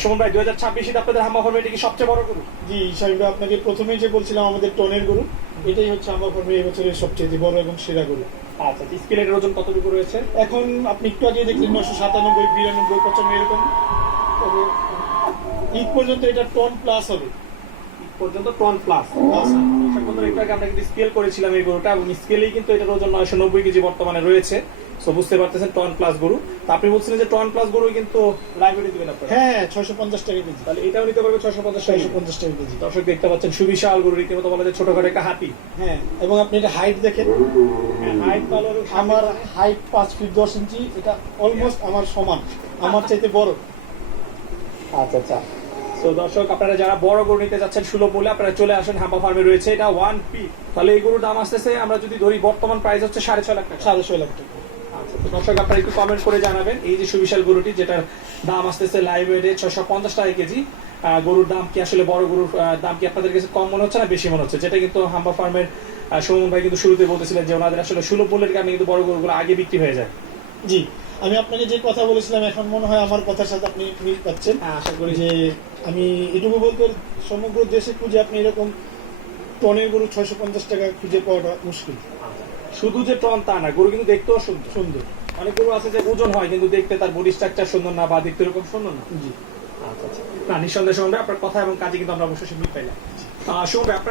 সুমন ভাই 2026 আপনাদের হাম্বা ফার্মে এটা কি সবচেয়ে বড় গরু? জি শামিম ভাই, আপনাকে প্রথমেই যে বলছিলাম আমাদের টনের গরু, এটাই হচ্ছে আমার ফার্মের এই বছরের সবচেয়ে বড় এবং সেরা গরু। আচ্ছা, স্কেলের ওজন কতটুকু রয়েছে? এখন আপনি একটু আগে দেখলেন 997, 92, 95 এরকম। তবে ঈদ পর্যন্ত এটা টন প্লাস হবে। পর্যন্ত টন প্লাস। বন্ধুরা একটু আগে আমরা কিন্তু স্কেল করেছিলাম এই গরুটা, এবং স্কেলেই কিন্তু এটার ওজন 990 কেজি বর্তমানে রয়েছে। সো বুঝতে পারতেছেন টন প্লাস গরু। তো আপনি বলছিলেন যে টন প্লাস গরু কিন্তু লাইব্রেরি দিবেন আপনারা? হ্যাঁ, 650 টাকা কেজি। তাহলে এটাও নিতে পারবে 650 টাকা কেজি। দর্শক দেখতে পাচ্ছেন সুবিশাল গরু, রীতিমতো বলা যায় ছোটখাটো একটা হাতি। হ্যাঁ, এবং আপনি এটা হাইট দেখেন, হাইট ভালো। আমার হাইট 5 ফিট 10 ইঞ্চি, এটা অলমোস্ট আমার সমান, আমার চাইতে বড়। আচ্ছা আচ্ছা। তো দর্শক আপনারা যারা বড় গরু নিতে যাচ্ছেন সুলভ মূল্যে, আপনারা চলে আসেন হাম্বা ফার্মে, রয়েছে এটা 1 পি। তাহলে এই গরুর দাম আসতেছে, আমরা যদি ধরি বর্তমান প্রাইস হচ্ছে 6.5 লাখ টাকা। 6.5 লাখ টাকা। আচ্ছা, তো দর্শক আপনারা একটু কমেন্ট করে জানাবেন এই যে সুবিশাল গরুটি, যেটার দাম আসতেছে লাইভ ওয়েটে 650 টাকা কেজি। গরুর দাম কি আসলে বড় গরুর দাম কি আপনাদের কাছে কম মনে হচ্ছে না বেশি মনে হচ্ছে? যেটা কিন্তু হাম্বা ফার্মের সুমন ভাই কিন্তু শুরুতে বলতেছিলেন যে ওনাদের আসলে সুলভ মূল্যের কারণে কিন্তু বড় গরুগুলো আগে বিক্রি হয়ে যায়। জি, আমি আপনাকে যে কথা বলেছিলাম এখন মনে হয় আমার কথার সাথে আপনি মিল পাচ্ছেন। আশা করি যে আমি এটুকু বলতে, সমগ্র দেশে খুঁজে আপনি এরকম টনের গরু 650 টাকা খুঁজে পাওয়াটা মুশকিল। শুধু যে টন তা না, গরু কিন্তু দেখতেও সুন্দর সুন্দর। অনেক গরু আছে যে ওজন হয় কিন্তু দেখতে তার বডি স্ট্রাকচার সুন্দর না, বা দেখতে এরকম সুন্দর না। জি, আচ্ছা আচ্ছা। না, নিঃসন্দেহে সুমন ভাই আপনার কথা এবং কাজে কিন্তু আমরা অবশ্যই মিল পাইলাম। সুমন ভাই আপনার